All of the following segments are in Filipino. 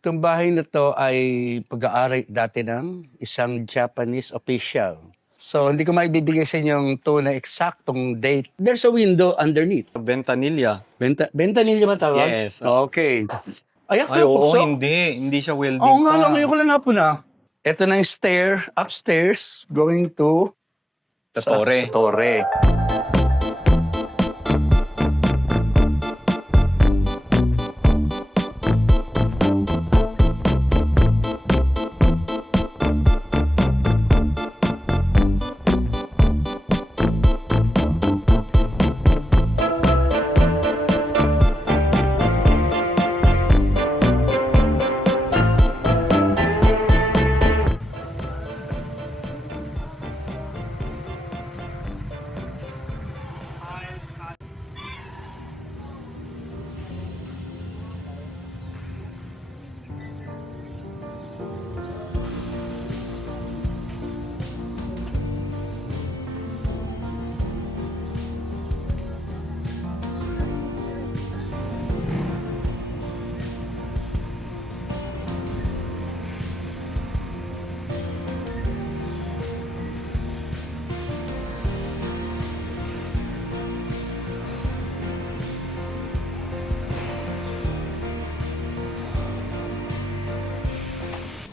Itong bahay na 'to ay pag-aari dati ng isang Japanese official. So, hindi ko maibibigay sa inyo yung tunay eksaktong date. There's a window underneath. Ventanilla. Ventanilla ba tawag? Yes. Okay. Ay, Ay, oo, bukso. hindi. Hindi siya Oo welding nga pa. lang, ngayon ko lang napuna. Ito na yung upstairs, going to Sa torre. Sa torre.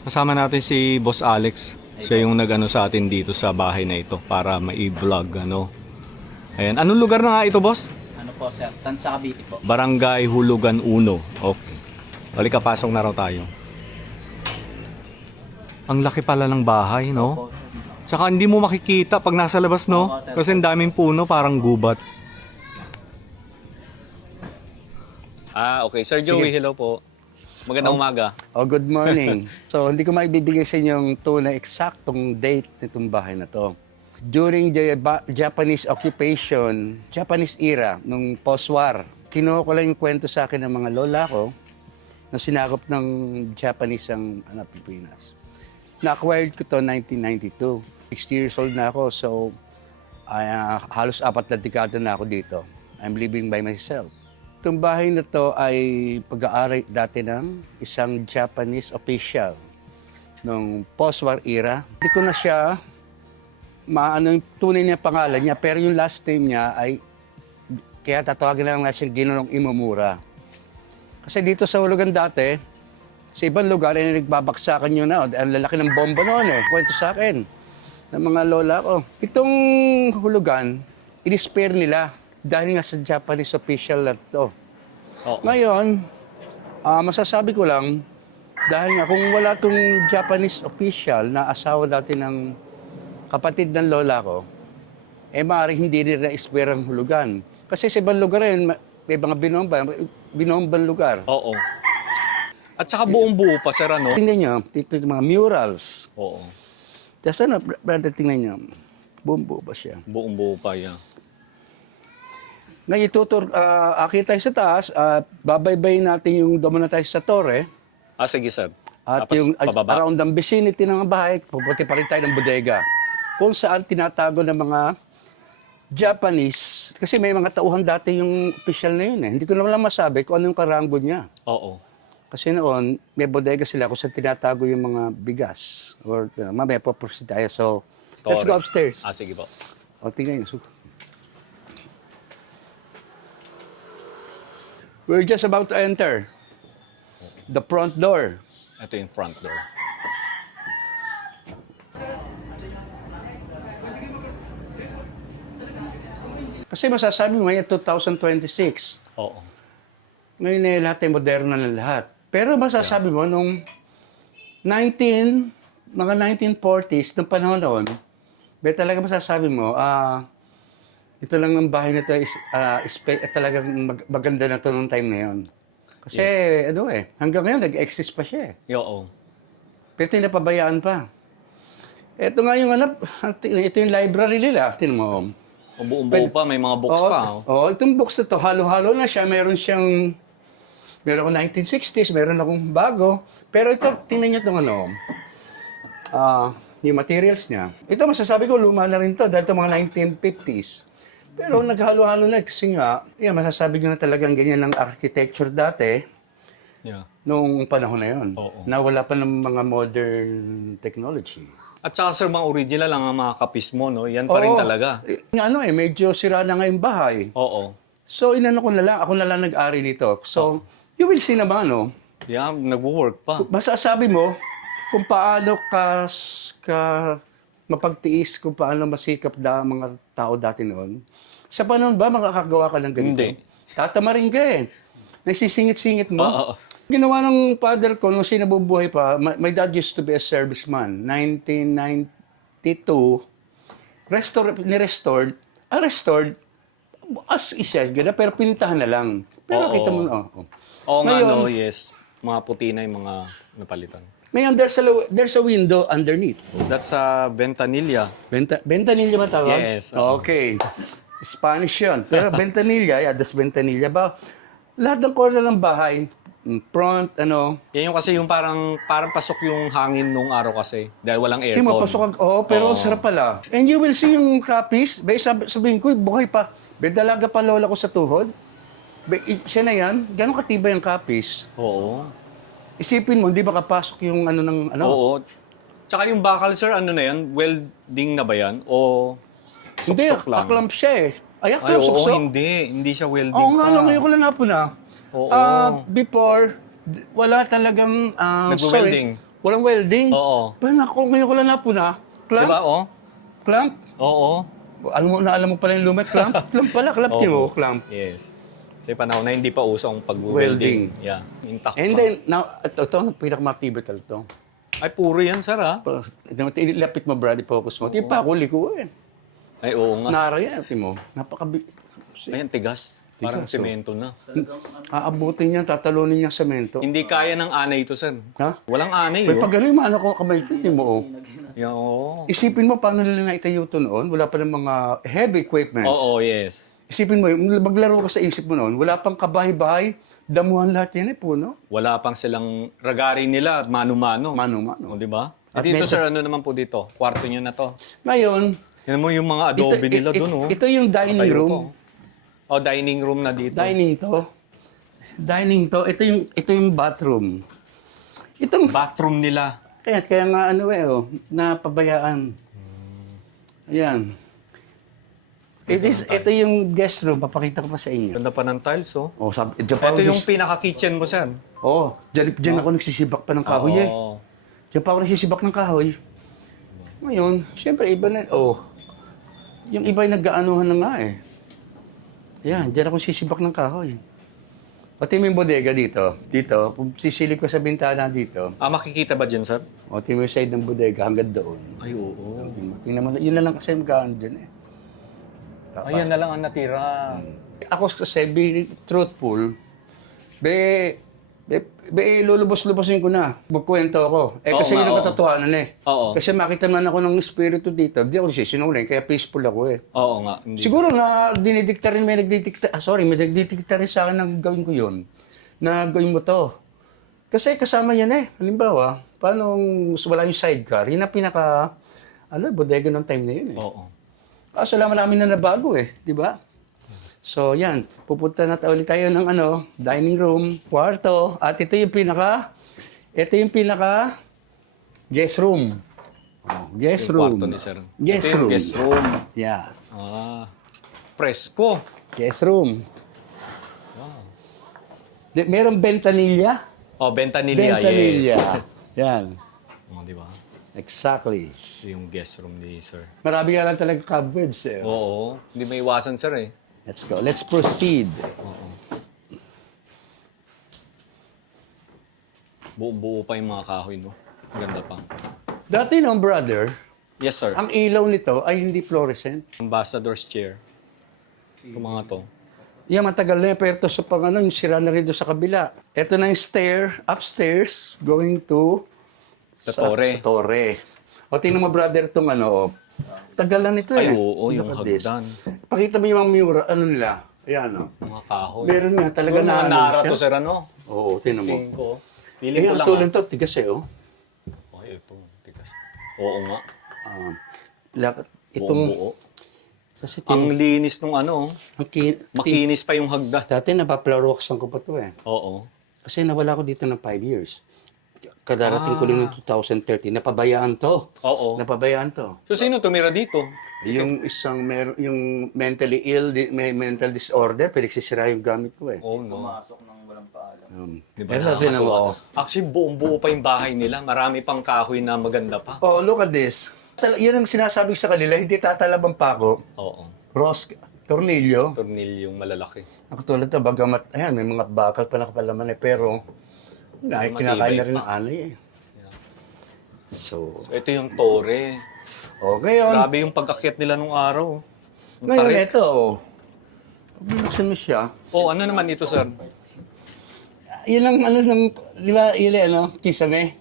Kasama natin si Boss Alex. Siya yung nag-ano sa atin dito sa bahay na ito para ma-vlog ano. Ayan, anong lugar na nga ito, boss? Ano po sir? Tansa Cavite po. Barangay Hulugan 1. Okay. Balik pasok na raw tayo. Ang laki pala ng bahay, no? Opo, sir. Tsaka hindi mo makikita pag nasa labas, no? Oo, sir. Kasi ang daming puno, parang gubat. Okay. Sir Joey, hello po. Magandang umaga. Oh, good morning. So, hindi ko maibibigay sa inyo yung tunay eksaktong date nitong bahay na to. During the Japanese occupation, Japanese era, nung post-war, kinuha ko lang yung kwento sa akin ng mga lola ko na sinakop ng Japanese ang Pilipinas. Na-acquired ko to 1992. 60 years old na ako, so halos 4 na dekada na ako dito. I'm living by myself. Itong bahay na to ay pag-aari dati ng isang Japanese official nung post-war era. Hindi ko na siya maano yung tunay niya pangalan niya, pero yung last name niya ay, kaya tatawagin lang nga siya Ginong Imamura. Kasi dito sa Hulugan dati, sa ibang lugar ay nagbabaksakan yun na. Ang lalaki ng bomba noon kwento sa akin ng mga lola ko. Itong Hulugan, in-spare nila dahil nga sa Japanese official na to. Oo. Ngayon, masasabi ko lang, dahil nga kung wala tong Japanese official na asawa dati ng kapatid ng lola ko, maaaring hindi nila na-spare ang Hulugan. Kasi sa ibang lugar rin, may mga binombang lugar. Oo. At saka buong buo pa, sir, ano? Tingnan nyo, ito yung mga murals. Oo. Tapos ano, brother, tingnan nyo, buo ba siya? Buong buo pa, yeah. Ngayon, akit tayo sa taas, babaybayin natin yung damo na tayo sa torre. Sige, sir. At Tapos, yung pababa. around ang vicinity ng bahay, pupunti pa rin tayo ng bodega. Kung saan tinatago ng mga Japanese, kasi may mga tauhan dati yung official na yun. Hindi ko naman lang masabi kung ano yung karango niya. Oo. Kasi noon, may bodega sila kung saan tinatago yung mga bigas. Or mamaya po-proceed tayo. So, let's go Torre. upstairs. Sige po. O, tingnan nyo. We're just about to enter the front door. Ito yung front door. Kasi masasabi mo ngayon 2026. Oo. Ngayon lahat ay moderno na lahat. Pero masasabi mo nung mga 1940s, nung panahon noon, talaga masasabi mo, ito lang ang bahay na ito talagang maganda na ito nung time na yun. Kasi hanggang ngayon nag-exist pa siya Oo. Pero ito yung napabayaan pa. Ito nga yung ito yung library nila. Tingnan mo. Buong buo pa, may mga books pa. Oo, itong books na to, halo-halo na siya. Meron akong 1960s, meron akong bago. Pero ito, tingnan nyo itong yung materials niya. Ito masasabi ko, luma na rin to dahil ito mga 1950s. Pero naghalo-halo na kasi nga, masasabi nyo na talagang ganyan ang architecture dati. Yeah. Noong panahon na yun. Oo. Na wala pa ng mga modern technology. At saka sir, mga original lang ang mga kapis mo, no? Yan pa rin Oo. talaga. Medyo sira na nga yung bahay. Oo. So, inano ko na lang, ako na lang nag-ari nito. So, you will see naman, no? Yeah, nagwo-work pa. Masasabi mo kung paano ka mapagtiis, kung paano masikap mga tao dati noon. Sa panahon ba, makakagawa ka ng ganito? Hindi. Tatamarin ka eh. Nagsisingit-singit mo. Oo. Ginawa ng father ko nung sinabubuhay pa, my dad used to be a serviceman. 1992, restored as isa, ganda, pero pinuntahan na lang. Pero Oo. kita mo, Oo nga, Ngayon, no? Yes. Mga puti na yung mga napalitan. Ngayon, there's a window underneath. That's ventanilla. Ventanilla ba tawag? Yes. Okay. Spanish yun. Pero ventanilla, that's ventanilla ba? Lahat ng corner ng bahay, front, Yan yung kasi yung parang pasok yung hangin nung araw kasi. Dahil walang aircon. Timo, pasok pero sarap pala. And you will see yung kapis, sabihin ko, buhay pa. Dalaga pa lola ko sa tuhod. Siya na yan, gano'ng katibay ang kapis. Oo. Isipin mo, hindi ba kapasok yung ng Oo. Tsaka yung bakal, sir, ano na yan? Welding na ba yan? O Hindi, suksok lang? aklamp siya eh. Ay, Ay, aklamp, oo, suksok. hindi. Hindi siya welding Oo nga, pa. ngayon ko lang napuna. Oo. Before, wala talagang, Nagwe-welding. Walang welding. Oo. Pero naku, ngayon ko lang napuna. Clamp? Diba, oh? Clamp? Oo. Alam mo pala yung lumet, clamp? Clamp pala, clamp Oo. mo, clamp. Yes. Sa panahon na hindi pa uso ang Welding. pag-welding. Yeah. Intact And pa. then, now, ito ang pinakamatibay talaga ito. Ay, puro yan, sir, ha? Ilapit mo, Brady, focus mo. Di pa, kuli ko eh. Ay, oo nga. Nara yan, mo. Ayan, tigas. Parang Tigas, semento na. Aabutin niya, tatalunin niya semento. Hindi kaya ng anay ito, sir. Ha? Walang anay, May oh. pag gano'n yung ano ko kamay ko, di mo, oh. Yeah, oo. Isipin mo, paano nila naitayo ito noon? Wala pa ng mga heavy equipments. Oo, yes. Isipin mo, maglaro ka sa isip mo noon, wala pang kabahay-bahay, damuhan lahat yan eh, puno. Wala pang silang ragari nila, mano-mano. Mano-mano. O, di ba? At At dito, medyo- sir, ano naman po dito? Kwarto nyo na to. Ngayon, Yan mo yung mga adobe nila doon, oh. ito yung dining Tayo room. po. Oh, dining room na dito. Dining to. Ito yung bathroom. Itong, Bathroom nila. kaya nga napabayaan. Ayan. Ito yung guest room, papakita ko pa sa inyo. Ganda pa ng tiles, oh. Oh, diyan pa Ito ako yung pinaka-kitchen mo, sir. diyan ako nagsisibak pa ng kahoy eh. Oo. Diyan pa ako nagsisibak ng kahoy. Ngayon, siyempre iba na, yung iba yung nag-aanuhan na nga eh. Ayan, diyan ako sisibak ng kahoy. Pati may bodega dito. Dito, kung sisilip ko sa bintana dito, Makikita ba dyan, sir? tingnan mo yung side ng bodega hanggang doon. Ay, oo. Tingnan mo, yun na lang kasi magkaan dyan eh. Ayan na lang ang natira. Ako kasi, be truthful, lulubos-lubosin ko na. Magkwento ako. Kasi Oo yun nga, ang oo. katotohanan eh. Oo. Kasi makita man ako ng espiritu dito, di ako sisinungaling, kaya peaceful ako eh. Oo nga. Hindi. Siguro na dinidikta rin, may nagdidikta rin sa akin na gawin ko yun. Na gawin mo to. Kasi kasama yan eh. Halimbawa, paano wala yung sidecar, yun ang pinaka, bodega ng time na yun eh. Oo. Kaso naman namin na nabago eh, di ba? So yan, pupunta na ulit tayo ng dining room, kwarto, at ito yung pinaka guest room. Guest Yung room. kwarto ni sir. Guest Ito yung room. guest room. Yeah, Presko. guest room. Merong ventanilla. Oh, ventanilla, Ventanilla. yes. Yan. Oh, di ba? Exactly. Ito yung guest room ni sir. Marami nga lang talaga cupboards eh. Oo. Hindi may iwasan, sir, eh. Let's go. Let's proceed. Oo. Buo-buo pa yung mga kahoy, no? Ganda pa. Dati no, brother, Yes, sir. ang ilaw nito ay hindi fluorescent. Ambassador's chair. Ito mga to. Yan, matagal na yan. Pero ito sa yung sira na rin doon sa kabila. Ito na yung upstairs, going to... Sa torre. Sa torre. O, tingnan mo, brother, itong tagal na nito eh. Ay, oo, yung Look at this. hagdan. Pakita mo yung mga mura, nila. Ayan, Mga kahoy. Meron nga, talaga Mga na nara siya. to, sir, ano? Oo, tingnan mo. Tingin ko. Feeling ko Ayan, lang, tulad to, tigas eh, oh. Ay, ito. Tigas. Oo nga. Itong, Buo-buo. kasi Ang linis nung ano, ang makinis pa yung hagda. dati napaplawaksan ko pa to eh. Oo. Kasi nawala ko dito ng 5 years. Kadarating ko lang ng 2013. Napabayaan to. Oo. Napabayaan to. So, sino tumira dito? Yung isang yung mentally ill, may mental disorder, pinagsisira yung gamit ko eh. Oh, no. Pumasok ng walang paalam. Di ba? Pero sabi na Nakakatuwa. mo, Actually, buong-buo pa yung bahay nila. Marami pang kahoy na maganda pa. oh, look at this. Yun ang sinasabi ko sa kanila, hindi tatalabang pa ako. Oo. Ross, tornilyo. Tornilyong malalaki. Ang katulad to, bagamat, ayan, may mga bakal pa nakapalaman eh, pero kinakain na rin ng anay eh. So, Ito yung tore. ngayon, Grabe yung pag-akyat nila nung araw. Ang ngayon tarik. ito, binuksan mo siya. Oh, ano naman ito, sir? Yun ang ano ng, di ba, yun ano, kisame.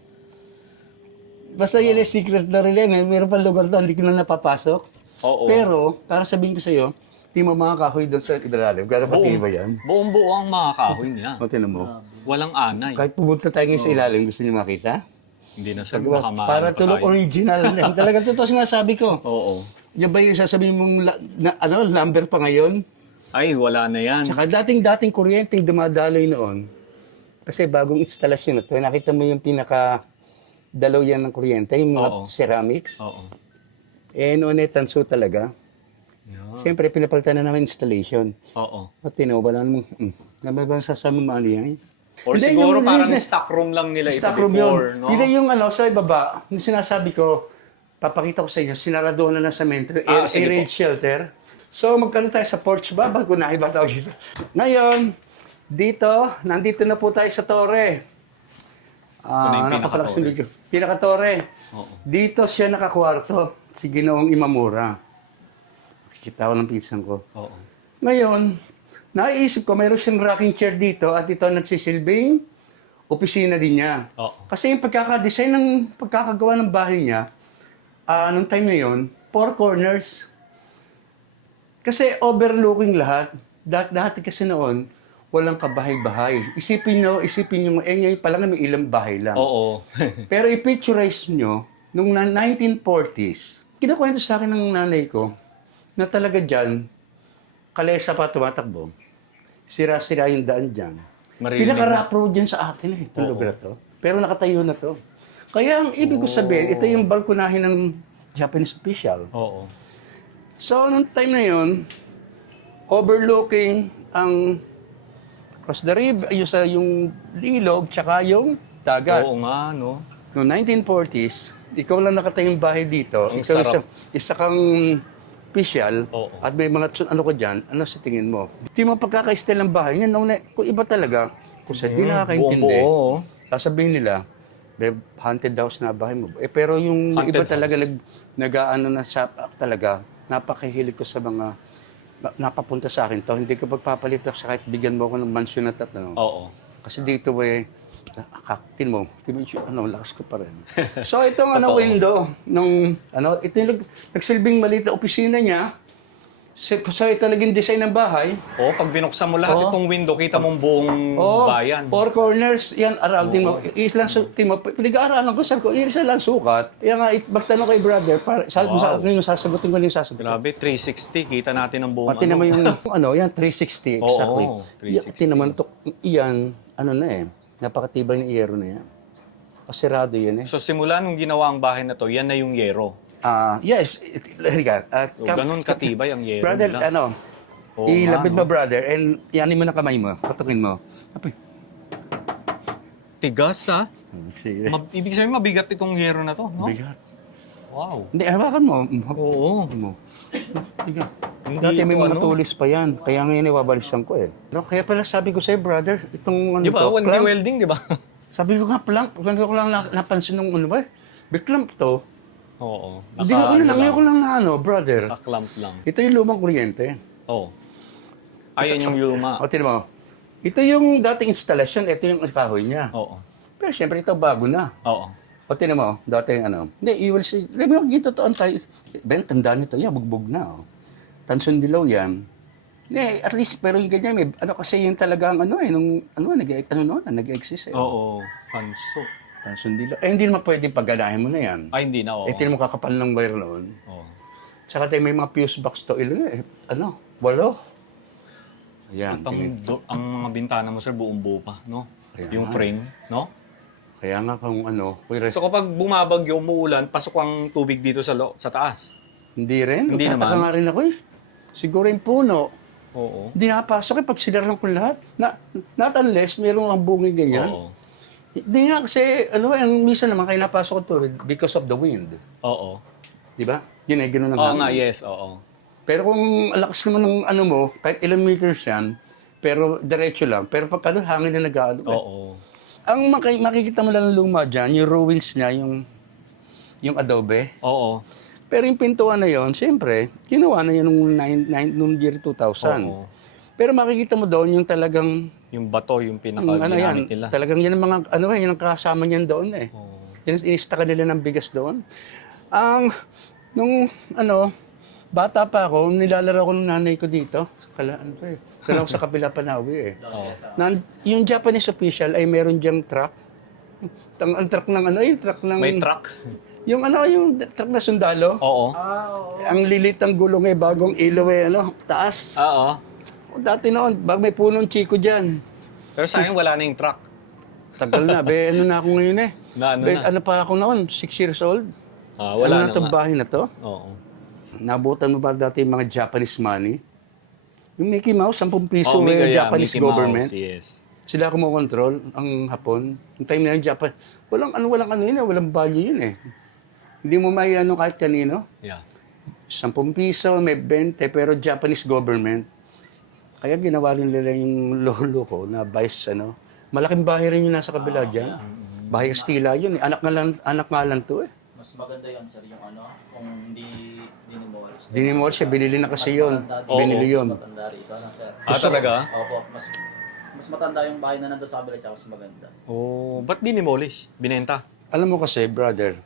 Basta yun secret na rin eh. Meron pa lugar doon, hindi ko na napapasok. Oo. Pero, para sabihin ko sa'yo, di mo mga kahoy doon sa ilalim. Gano'n pati ba yan? Buong-buo ang mga kahoy niya. O, tinan mo. Walang anay. Kahit pumunta tayo ngayon sa ilalim, gusto niyo makita? Hindi na, sir. Diba? Baka maano Para pa tulog tayo. original. Talaga totoo sinasabi ko. Oo. Yan ba yung sasabihin mong number pa ngayon? Ay, wala na yan. Tsaka dating kuryenteng dumadaloy noon. Kasi bagong instalasyon na ito, nakita mo yung pinaka-dalaw yan ng kuryente, yung mga Oo. ceramics. Oo. Noon tanso talaga. Yeah. Siyempre, pinapalitan na namin installation. Oo. At tinawala namang, naman ba sasabi mo ano yan? Or Hindi, siguro yung parang business- stock room lang nila ito Stock room before, yun. no? Hindi yung sa ibaba, yung sinasabi ko, papakita ko sa inyo, sinaraduhan na ng semento, sige air raid po. shelter. So, magkano tayo sa porch ba? Balkonahe ba tawag dito? Ngayon, nandito na po tayo sa torre. na yung Napakalakas pinaka-torre. ng video. Pinaka-torre. Oo. Dito siya nakakwarto, si Ginoong Imamura. Nakikita ko ng pinsan ko. Oo. Ngayon, naisip ko, mayroon siyang rocking chair dito at ito nagsisilbing opisina din niya. Oo. Kasi yung pagkakadesign ng pagkakagawa ng bahay niya, nung time na yun, 4 corners. Kasi overlooking lahat. Dati kasi noon, walang kabahay-bahay. Isipin nyo, ngayon pa lang may ilang bahay lang. Oo. Pero i-picturize nyo, nung 1940s, kinakwento sa akin ng nanay ko, na talaga dyan, kalesa pa tumatakbo, sira-sira yung daan dyan. Marinig Pinaka-rough road dyan sa atin eh, itong lugar na to. Pero nakatayo na to. Kaya ang ibig ko sabihin, ito yung balkonahe ng Japanese official. Oo. So, nung time na yun, overlooking ang across the river, yung ilog, tsaka yung dagat. Oo nga, no? Noong 1940s, ikaw lang nakatayong bahay dito. Ang Ikaw sarap. isa kang official Oo. at may mga ano ko dyan, ano sa tingin mo? Hindi mo pagkaka-style ng bahay. Yan, kung iba talaga, kung sa di nakakaintindi, buong-buo. sasabihin nila, haunted house na bahay mo. Pero yung Haunted iba talaga house. nag-aano na siya talaga, napakahilig ko sa mga napapunta sa akin to. Hindi ko pagpapalit sa kahit bigyan mo ako ng mansyon at ano. Oo. Kasi dito kaktin mo, lakas ko pa rin. So itong window, ito yung nagsilbing maliit na opisina niya. So ito naging design ng bahay. Oo, pag binuksan mo lahat Oo. itong window, kita mong buong bayan. 4 corners, yan, around mo. Islang mo, pinag-aaralan ko, sabi ko, isa lang sukat. Kaya nga, magtanong kay brother, sasagutin ko yung sasagutin. Grabe, 360. Kita natin ang buong Pati naman yung, yan, 360, exactly. Oo, 360. Pati naman ito, yan, napakatibay ng iyero na yan. Pasirado yan eh. So, simula nung ginawa ang bahay na to, yan na yung yero. Yes, halika. Ganun katibay ang yero Brother, nila. Oo ilapit nga, mo, brother, and yanin mo na kamay mo, katukin mo. Apoy. Tigas, ha? Sige. Ibig sabihin, mabigat itong yero na to, no? Bigat. Wow. Hindi, hawakan mo. Oo. Mo. Bigat. Hindi Dati may ito, mga tulis pa yan. Kaya ngayon iwabalisan ko eh. No, kaya pala sabi ko sa'yo, brother, itong Di ba? to, 1D clamp. welding, di ba? Sabi ko nga, lang ko lang napansin nung ano ba? Biglamp to. Oo. Hindi ko na, ngayon ko lang na brother. Nakaklamp lang. Ito yung lumang kuryente. Oo. Ayan yung yuma. O, tinan mo. Ito yung dating instalasyon, ito yung kahoy niya. Oo. Pero siyempre ito bago na. Oo. O, tinan mo, dating Hindi, you will see. Alam mo, gito to tayo. Ben, tandaan nito, yan, bugbog na. Tanson dilaw yan. Hindi, at least, pero yung ganyan, may, kasi yung talagang, nag-exist eh. Oo. Hanso. Tanson dilaw. Hindi naman pwedeng pagganahin mo na yan. Ay, hindi na, oo. Eh, tinan mo kakapal ng wire noon. Oo. Tsaka tayo may mga fuse box to, ilan 8. Ayan, At ang mga bintana mo, sir, buong buo pa, no? Kaya yung nga. frame, no? Kaya nga kung ano, So kapag bumabagyo, umuulan, pasok ang tubig dito sa taas. hindi rin. Hindi Tataka naman. nga rin ako eh. Siguro yung puno. Oo. Hindi nakapasok eh pag sinarang ko lahat. Not unless mayroong ang bungin ganyan. Oo. Hindi nga kasi, ano, ang minsan naman kayo napasok ko to because of the wind. Oo. Di ba? Yun eh, gano'n ang Oo hangin. nga, yes, oo. Pero kung lakas naman ng ano mo, kahit ilang meters yan, pero diretso lang. Pero pag ano, hangin na nag-ano. Oo. Ang makikita mo lang ng luma dyan, yung ruins niya, yung adobe. Oo. Pero yung pintuan na yon, siyempre, ginawa na yan noong year 2000. Oo. Pero makikita mo doon yung talagang, Yung bato, yung ano yan, pinaka-ginamit nila. talagang yan ang mga, ano yan ang kasama niyan doon eh. Oo. Yan, inistaka nila ng bigas doon. Nung bata pa ako, nilalaro ko ng nanay ko dito. Dala ko sa Kabila Panawi eh. Yung Japanese official ay meron diyang truck. Ang truck ng ano, yung truck ng... May truck? Yung truck na sundalo. Oo. Ang lilit ang gulong eh, bagong ilaw eh, taas. Oo. Dati noon, may punong chiko dyan. Pero sa akin, wala na yung truck. Tagal na, ano na ako ngayon eh. Na ano na? Ano pa ako noon, 6 years old. Wala na itong nga. bahay na to? Oo. Nabutan mo ba dati yung mga Japanese money? Yung Mickey Mouse, 10 piso Mickey, Japanese Mickey government. Mouse, yes. Sila kumokontrol ang Hapon. Yung time na yung Japan, walang ano yun, walang value yun eh. Hindi mo may ano kahit kanino. Yeah. 10 piso, may 20, pero Japanese government. Kaya ginawa rin nila yung lolo ko na vice, malaking bahay rin yung nasa kabila dyan. Bahay Castilla yun eh. Anak nga lang to eh. Mas maganda yun, sir, yung kung hindi dinimolish. Dinimol siya, binili na kasi Mas yun. maganda Oo. Binili yun. Mas maganda rito, sir. Talaga? Opo, mas matanda yung bahay na nandun sa kabila, tsaka mas maganda. Oh, ba't dinimolish? Binenta? Alam mo kasi, brother,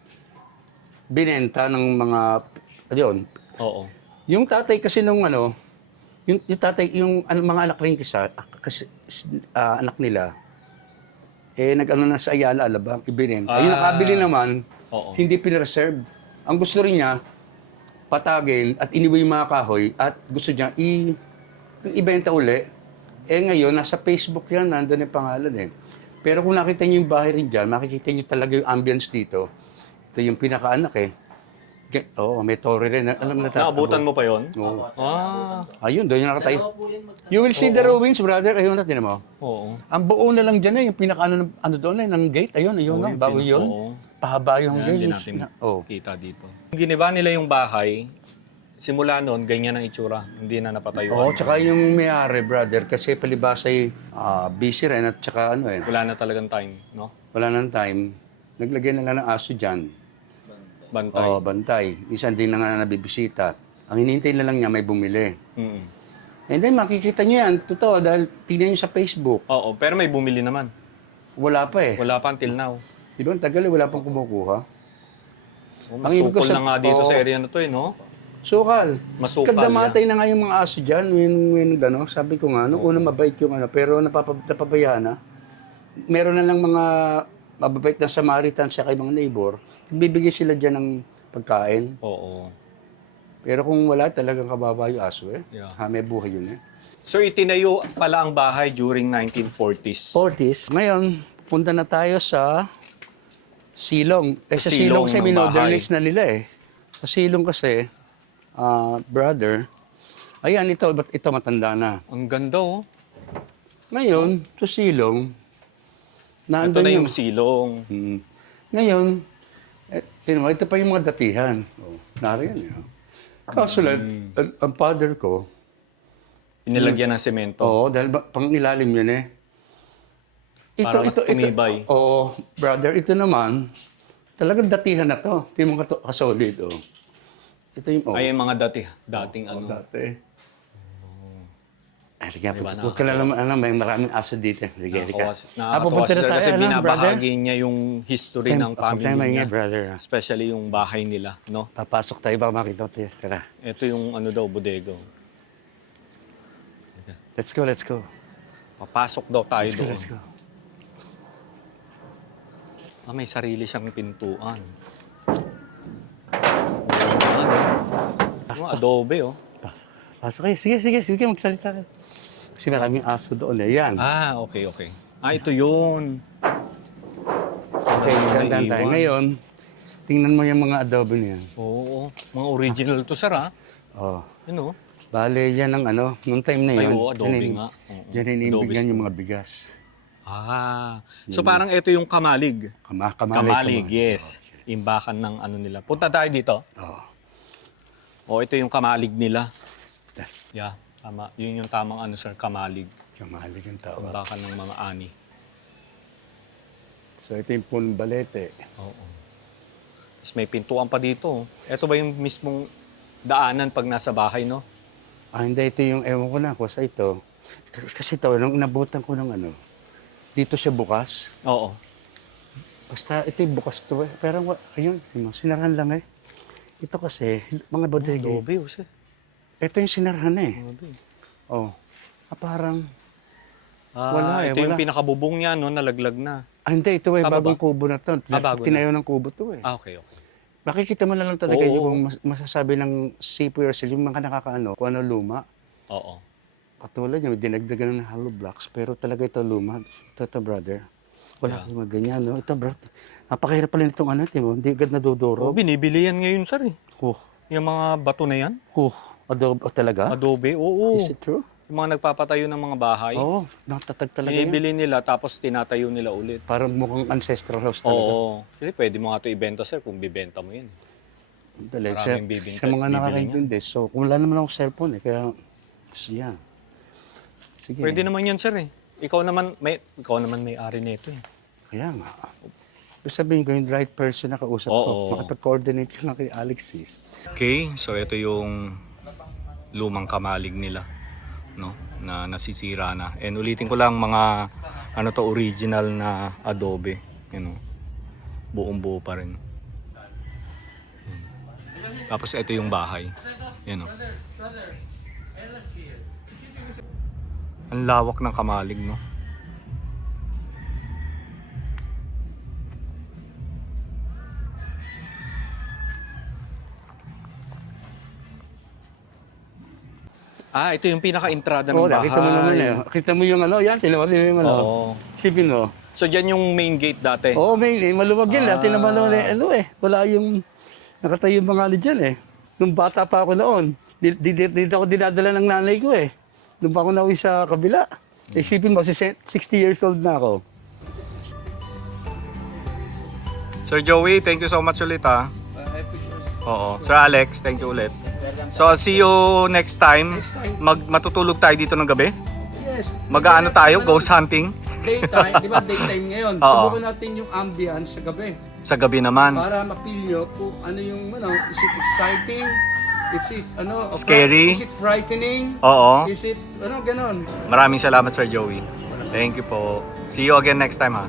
binenta ng mga, yun, Oo. yung tatay kasi nung yung tatay, mga anak rin kasi anak nila, nag-ano na sa Ayala, Alabang, ibinenta. Yung nakabili naman, Oo. hindi pinreserve. Ang gusto rin niya, patagin at iniwi yung mga kahoy at gusto niya ibenta uli. Ngayon, nasa Facebook yan, nandun yung pangalan eh. Pero kung nakita niyo yung bahay rin dyan, makikita niyo talaga yung ambience dito. Ito yung pinakaanak eh. May torre rin. Alam na Naabutan mo pa yon? Oo. Opo, sir, nandun to. Ayun, doon yung nakatayo. Dalawa po yun, You will see the ruins, brother. Ayun natin mo. Oo. Ang buo na lang dyan eh, yung pinaka-ano doon eh, ng gate. Ayun, na, bago yun. Oo. Pahaba yung Yan, gate. hindi natin Oh. kita dito. Giniba nila yung bahay, simula noon, ganyan ang itsura. Hindi na napatayuan. Oo, tsaka yung may-ari, brother, kasi palibas ay busy rin at tsaka Wala na talagang time, no? wala nang time. Naglagay na lang ng aso dyan. Bantay. Oo, bantay. Minsan din na nga nabibisita. Ang hinihintay na lang niya may bumili. Mm. And then makikita niyo yan, totoo, dahil tingnan niyo sa Facebook. Oo, pero may bumili naman. Wala pa eh. Wala pa until now. Di ba, ang tagal eh, wala pang kumukuha. Ang ibig Masukol ko na nga dito oo. sa area na to eh, no? Sukal. Masukal Kagdamatay na nga yung mga aso dyan. Sabi ko nga, noong una mabait yung pero napabayaan na. Meron na lang mga mababait na Samaritan sa kay mga neighbor. Bibigay sila dyan ng pagkain. Oo. Pero kung wala, talagang kababa yung aso eh. Yeah. May buhay yun eh. So itinayo pala ang bahay during 1940s. 40s. Ngayon, punta na tayo sa Silong. Sa Silong Silong kasi ng minodernize na nila eh. Sa Silong kasi, brother, ayan ito matanda na. Ang ganda oh. Ngayon, sa Silong, Ito na yung silong. Ngayon, tingnan mo, ito pa yung mga datihan. Nariyan yun. Kaso lang, ang father ko, Inilagyan ng semento. dahil pang ilalim yun eh. Para mas tumibay. Oo, brother, ito naman, talagang datihan na to. Ito yung mga kasolid, Ito yung, Ay, yung mga dating ano. dati. Huwag ka na naman, may maraming aso dito. Sige, Nakakatawa sige. Pupunta na tayo, kasi brother? binabahagi niya yung history ng family Huwag tayo niya. brother. Especially yung bahay nila, no? Papasok tayo, baka makita tayo. Tara. Ito yung ano daw, bodega. Let's go, let's go. Papasok daw tayo doon. Let's go. May sarili siyang pintuan. Adobe, oh. Pasok kayo. Sige, magsalita kayo. Kasi maraming aso doon. Yan. Okay. Ito yun. Okay, gandaan tayo. naiwan. Ngayon, tingnan mo yung mga adobe niyan. Oo, mga original to, sir, ha? Oh. Ano? Bale, yan ang ano, nung time na Ay, yun. oo, adobe yan nga. Diyan iniimbigyan yung mga bigas. So parang ito yung kamalig. Kamalig. Yes. Imbakan ng ano nila. Punta tayo dito. Oh. Ito yung kamalig nila. Yeah, tama. Yun yung tamang ano, sir, kamalig. Kamalig yung tawag. Imbakan ng mga ani. So, ito yung punong balete. Oo. Tapos may pintuan pa dito. Ito ba yung mismong daanan pag nasa bahay, no? Hindi, ito yung, ewan ko na ako sa ito. Kasi ito, nung nabutan ko ng ano, dito siya bukas. Oo. Basta, ito yung bukas to eh. Pero, ayun, sinarahan lang eh. Ito kasi, mga bodega. Adobe, sir. Ito yung sinarahan eh. Adobe. Oh. Parang, wala ito yung wala. pinakabubong niya, no? Nalaglag na. Hindi, ito eh, Tama bagong ba? kubo na to. Bago na. Tinayo ng kubo to eh. Okay. Makikita mo na lang talaga Oo. yung masasabi ng Sipo yourself, yung mga nakakaano, kung ano luma. Oo. Katulad niya, dinagdagan ng hollow blocks, pero talaga ito luma. Ito, brother. Wala kang ganyan, no? Ito, bro. Napakahirap pala nitong ano, timo. Hindi agad naduduro. Binibili yan ngayon, sir, eh. Yung mga bato na yan. Adobe, talaga? Adobe, oo. Is it true? Yung mga nagpapatayo ng mga bahay. Oo, natatag talaga yan. Binibili nila tapos tinatayo nila ulit. Parang mukhang ancestral house talaga. Oo. Kasi pwede mo nga ito ibenta, sir, kung bibenta mo yan. Dali, Maraming bibinta- sa mga bibili nakakaintindi. So, kung wala naman akong cellphone eh, kaya, yan. Sige. Pwede naman yan, sir, eh. Ikaw naman may-ari nito, eh. Kaya nga. Pero sabihin ko, yung right person na kausap Oo. ko, makipag-coordinate ka lang kay Alexis. Okay, so ito yung lumang kamalig nila, no, na nasisira na. And ulitin ko lang, mga ano to, original na adobe, buong-buo pa rin. Yan. Tapos ito yung bahay. Yan, oh. Ang lawak ng kamalig, no. Ito yung pinaka-entrada ng Oo, bahay. nakita mo naman eh. Kita mo yung ano, yan, tinawa yung ano. Oo. Sipin mo. So, dyan yung main gate dati. Oo, may maluwag yan. Tinawa naman eh, ano eh. Wala yung, nakatayo yung mga ano dyan eh. Nung bata pa ako noon, dito ako dinadala ng nanay ko eh. Doon pa ako nauwi sa kabila. Isipin mo, 60 years old na ako. Sir Joey, thank you so much ulit, ha. Oo. Sir Alex, thank you ulit. So, I'll see you next time. Matutulog tayo dito ng gabi? Yes. Mag-aano tayo? Ghost hunting? Daytime, di ba daytime ngayon? Oo. Subukan natin yung ambience sa gabi. Sa gabi naman. Para ma-feel nyo kung ano yung, is it exciting? Is it, Scary? Is it frightening? Oo. Is it, ganon? Maraming salamat, Sir Joey. Thank you po. See you again next time, ha.